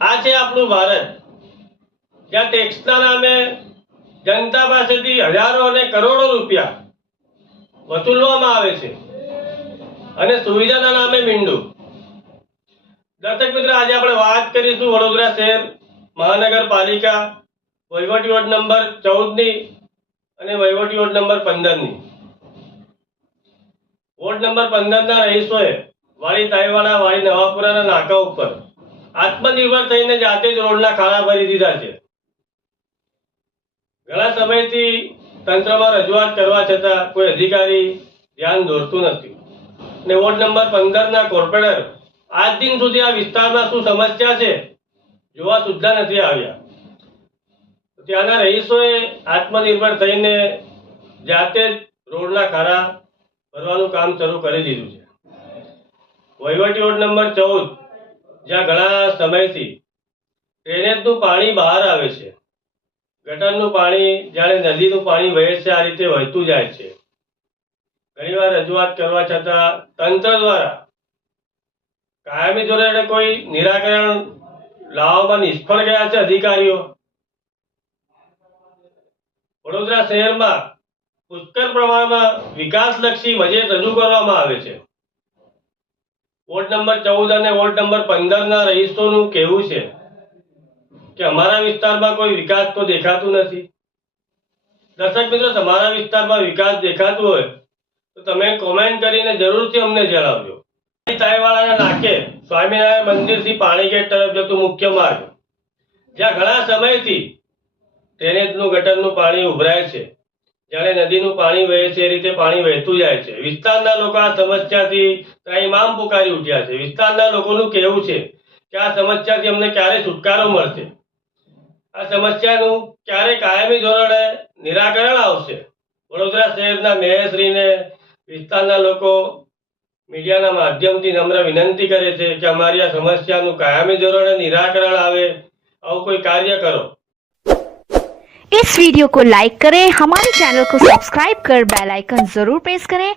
આ છે આપણું ભારત, જ્યાં ટેક્સના નામે જનતા પાસેથી હજારો અને કરોડો રૂપિયા વસૂલવામાં આવે છે અને સુવિધાના નામે મીંડું. દર્શક મિત્રો, આજે આપણે વાત કરીશું વડોદરા શહેર મહાનગરપાલિકા વહીવટી વોર્ડ નંબર 14ની અને વહીવટી વોર્ડ નંબર 15ની. વોર્ડ નંબર 15ના રહીશોએ વાડી તાઈવાડા, વાડી નવાપુરાના નાકા ઉપર આત્મનિર્ભર થઈને જાતે જ રોડના ખાડા ભરી દીધા છે. ઘણા સમયથી તંત્રમાં રજૂઆત કરવા છતાં કોઈ અધિકારી ધ્યાન દોરતું નથી અને વોર્ડ નંબર 15ના કોર્પોરેટર આજ દિન સુધી આ વિસ્તારમાં શું સમસ્યા છે જોવા સુદ્ધા નથી આવ્યા. ત્યાંના રહીશોએ આત્મનિર્ભર થઈને જાતે જ રોડના ખાડા ભરવાનું કામ શરૂ કરી દીધું છે. વહીવટી વોર્ડ નંબર 14, જ્યાં ઘણા સમયથી ડ્રેનેજનું પાણી બહાર આવે છે, ગટરનું પાણી જાણે નદીનું પાણી વહે છે આ રીતે વહેતું જાય છે. ઘણીવાર રજૂઆત કરવા છતાં તંત્ર દ્વારા કાયમી ધોરણે કોઈ નિરાકરણ લાવવામાં નિષ્ફળ ગયા છે અધિકારીઓ. વડોદરા શહેરમાં પુષ્કળ પ્રમાણમાં વિકાસલક્ષી બજેટ રજૂ કરવામાં આવે છે. વોર્ડ નંબર 14 અને વોર્ડ નંબર 15ના રહીશોનું કહેવું છે કે અમારા વિસ્તારમાં કોઈ વિકાસ તો દેખાતું નથી. દર્શક મિત્રો, તમારા વિસ્તારમાં વિકાસ દેખાતું હોય તો તમે કોમેન્ટ કરીને જરૂરથી અમને જણાવજો. તાઈવાડાના નાકે સ્વામિનારાયણ મંદિરથી પાણીગેટ તરફ જતું મુખ્ય માર્ગ, જ્યાં ઘણા સમયથી ડ્રેનેજનું ગટરનું પાણી ઉભરાય છે, જાણે નદીનું પાણી વહે છે એ રીતે પાણી વહેતું જાય છે. વિસ્તારના લોકો આ સમસ્યાથી ત્રાહિમામ પુકારી ઉઠ્યા છે. વિસ્તારના લોકોનું કહેવું છે કે આ સમસ્યાથી અમને ક્યારે છુટકારો મળશે, આ સમસ્યાનું ક્યારે કાયમી ધોરણે નિરાકરણ આવશે. વડોદરા શહેરના મેયરશ્રીને વિસ્તારના લોકો મીડિયાના માધ્યમથી નમ્ર વિનંતી કરે છે કે અમારી આ સમસ્યાનું કાયમી ધોરણે નિરાકરણ આવે, આવું કોઈ કાર્ય કરો. इस वीडियो को लाइक करें, हमारे चैनल को सब्सक्राइब कर बेल आइकन जरूर प्रेस करें